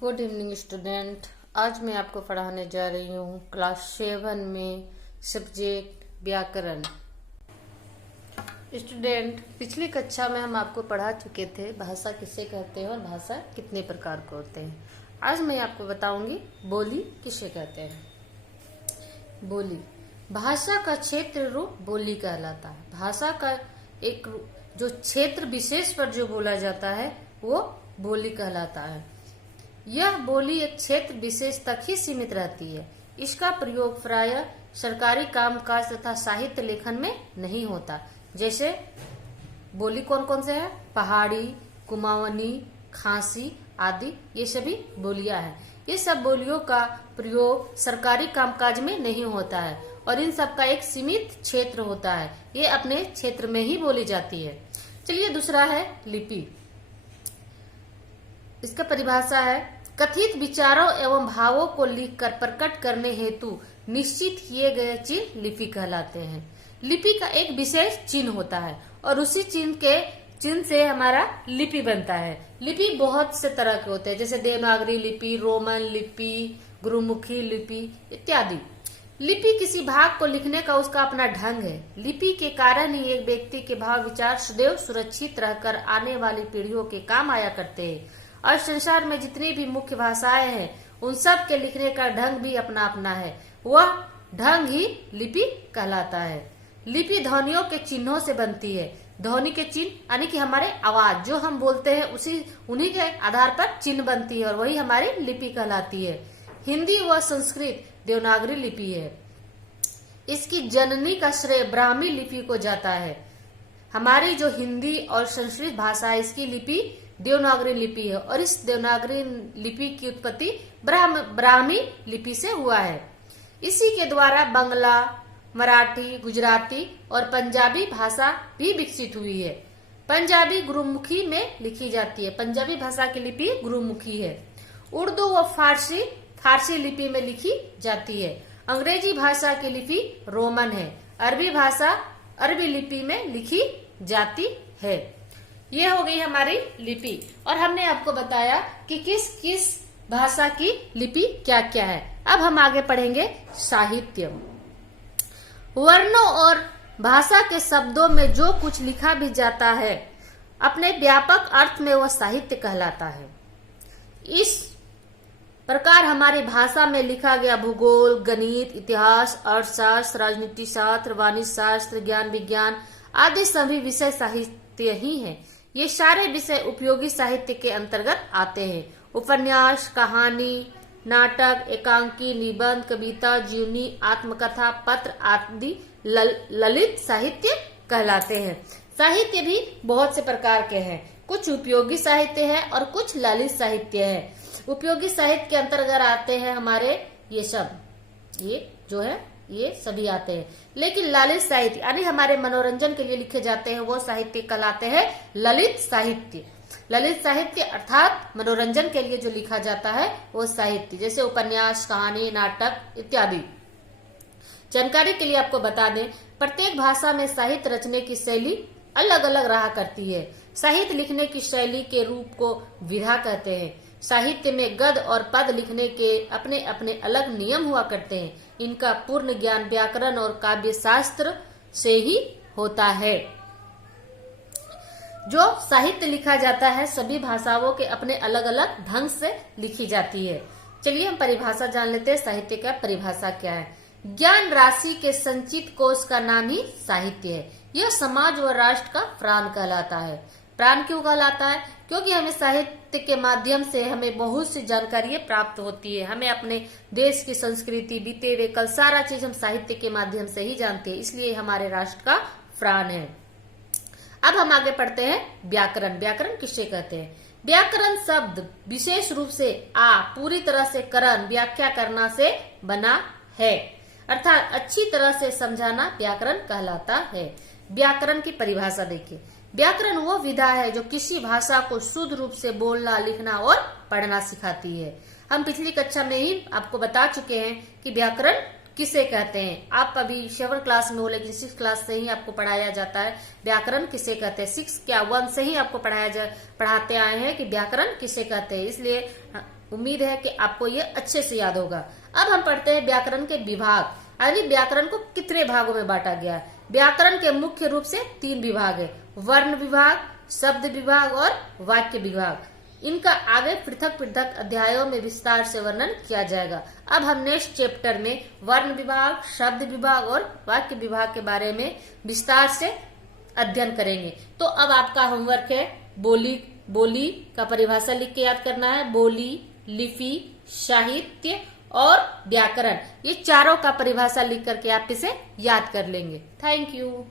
Good evening student. आज मैं आपको पढ़ाने जा रही हूँ क्लास 7 में सब्जेक्ट व्याकरण। स्टूडेंट, पिछली कक्षा में हम आपको पढ़ा चुके थे भाषा किसे कहते हैं और भाषा कितने प्रकार के होते हैं। आज मैं आपको बताऊंगी बोली किसे कहते हैं। बोली भाषा का क्षेत्र रूप बोली कहलाता है। भाषा का एक जो क्षेत्र विशेष पर जो बोला जाता है वो बोली कहलाता है। यह बोली एक क्षेत्र विशेष तक ही सीमित रहती है। इसका प्रयोग प्रायः सरकारी कामकाज तथा साहित्य लेखन में नहीं होता। जैसे बोली कौन कौन से है? पहाड़ी, कुमाऊनी, खासी आदि, ये सभी बोलियां हैं। ये सब बोलियों का प्रयोग सरकारी कामकाज में नहीं होता है और इन सब का एक सीमित क्षेत्र होता है। ये अपने क्षेत्र में ही बोली जाती है। चलिए, दूसरा है लिपि। इसका परिभाषा है कथित विचारों एवं भावों को लिखकर प्रकट करने हेतु निश्चित किए गए चिन्ह लिपि कहलाते हैं। लिपि का एक विशेष चिन्ह होता है और उसी चिन्ह से हमारा लिपि बनता है। लिपि बहुत से तरह के होते हैं, जैसे देवनागरी लिपि, रोमन लिपि, गुरुमुखी लिपि इत्यादि। लिपि किसी भाग को लिखने का उसका अपना ढंग है। लिपि के कारण ही एक व्यक्ति के भाव विचार सदैव सुरक्षित रहकर आने वाली पीढ़ियों के काम आया करते हैं। और संसार में जितनी भी मुख्य भाषाएं हैं उन सब के लिखने का ढंग भी अपना अपना है। वह ढंग ही लिपि कहलाता है। लिपि ध्वनियों के चिन्हों से बनती है। ध्वनि के चिन्ह यानी कि हमारे आवाज जो हम बोलते हैं उन्हीं के आधार पर चिन्ह बनती है और वही हमारी लिपि कहलाती है। हिंदी व संस्कृत देवनागरी लिपि है। इसकी जननी का श्रेय ब्राह्मी लिपि को जाता है। हमारी जो हिंदी और संस्कृत भाषा है इसकी लिपि देवनागरी लिपि है और इस देवनागरी लिपि की उत्पत्ति ब्राह्मी लिपि से हुआ है। इसी के द्वारा बंगला, मराठी, गुजराती और पंजाबी भाषा भी विकसित हुई है। पंजाबी गुरुमुखी में लिखी जाती है। पंजाबी भाषा की लिपि गुरुमुखी है। उर्दू व फारसी लिपि में लिखी जाती है। अंग्रेजी भाषा की लिपि रोमन है। अरबी भाषा अरबी लिपि में लिखी जाती है। ये हो गई हमारी लिपि और हमने आपको बताया कि किस किस भाषा की लिपि क्या क्या है। अब हम आगे पढ़ेंगे साहित्य। वर्णों और भाषा के शब्दों में जो कुछ लिखा भी जाता है अपने व्यापक अर्थ में वह साहित्य कहलाता है। इस प्रकार हमारी भाषा में लिखा गया भूगोल, गणित, इतिहास, अर्थशास्त्र, राजनीति शास्त्र, वाणिज्य शास्त्र, ज्ञान विज्ञान आदि सभी विषय साहित्य ही हैं। ये सारे विषय उपयोगी साहित्य के अंतर्गत आते हैं। उपन्यास, कहानी, नाटक, एकांकी, निबंध, कविता, जीवनी, आत्मकथा, पत्र आदि ललित साहित्य कहलाते हैं। साहित्य भी बहुत से प्रकार के हैं। कुछ उपयोगी साहित्य है और कुछ ललित साहित्य है। उपयोगी साहित्य के अंतर्गत आते हैं हमारे ये सब, ये जो है ये सभी आते हैं। लेकिन ललित साहित्य यानी हमारे मनोरंजन के लिए लिखे जाते हैं वो साहित्य कहलाते हैं ललित साहित्य। ललित साहित्य अर्थात मनोरंजन के लिए जो लिखा जाता है वो साहित्य, जैसे उपन्यास, कहानी, नाटक इत्यादि। जानकारी के लिए आपको बता दें, प्रत्येक भाषा में साहित्य रचने की शैली अलग अलग रहा करती है। साहित्य लिखने की शैली के रूप को विधा कहते हैं। साहित्य में गद्य और पद लिखने के अपने अपने अलग नियम हुआ करते हैं। इनका पूर्ण ज्ञान व्याकरण और काव्य शास्त्र से ही होता है। जो साहित्य लिखा जाता है सभी भाषाओं के अपने अलग अलग ढंग से लिखी जाती है। चलिए हम परिभाषा जान लेते हैं। साहित्य का परिभाषा क्या है? ज्ञान राशि के संचित कोश का नाम ही साहित्य है। यह समाज व राष्ट्र का प्राण कहलाता है। प्राण क्यों कहलाता है? क्योंकि हमें साहित्य के माध्यम से हमें बहुत सी जानकारी प्राप्त होती है। हमें अपने देश की संस्कृति, बीते हुए कल सारा चीज हम साहित्य के माध्यम से ही जानते हैं, इसलिए हमारे राष्ट्र का प्राण है। अब हम आगे पढ़ते हैं व्याकरण। व्याकरण किसे कहते हैं? व्याकरण शब्द विशेष रूप से पूरी तरह से करण, व्याख्या करना से बना है, अर्थात अच्छी तरह से समझाना व्याकरण कहलाता है। व्याकरण की परिभाषा देखिए। व्याकरण वो विधा है जो किसी भाषा को शुद्ध रूप से बोलना, लिखना और पढ़ना सिखाती है। हम पिछली कक्षा में ही आपको बता चुके हैं कि व्याकरण किसे कहते हैं। आप अभी 7 क्लास में हो लेकिन 6 क्लास से ही आपको पढ़ाया जाता है व्याकरण किसे कहते हैं। 1 से ही आपको पढ़ाते आए हैं कि व्याकरण किसे कहते हैं। इसलिए उम्मीद है कि आपको ये अच्छे से याद होगा। अब हम पढ़ते हैं व्याकरण के विभाग। यानी व्याकरण को कितने भागों में बांटा गया है। व्याकरण के मुख्य रूप से 3 विभाग है, वर्ण विभाग, शब्द विभाग और वाक्य विभाग। इनका आगे पृथक पृथक अध्यायों में विस्तार से वर्णन किया जाएगा। अब हम नेक्स्ट चैप्टर में वर्ण विभाग, शब्द विभाग और वाक्य विभाग के बारे में विस्तार से अध्ययन करेंगे। तो अब आपका होमवर्क है बोली का परिभाषा लिख के याद करना है। बोली, लिपि, साहित्य और व्याकरण, ये चारों का परिभाषा लिख करके आप इसे याद कर लेंगे। Thank you.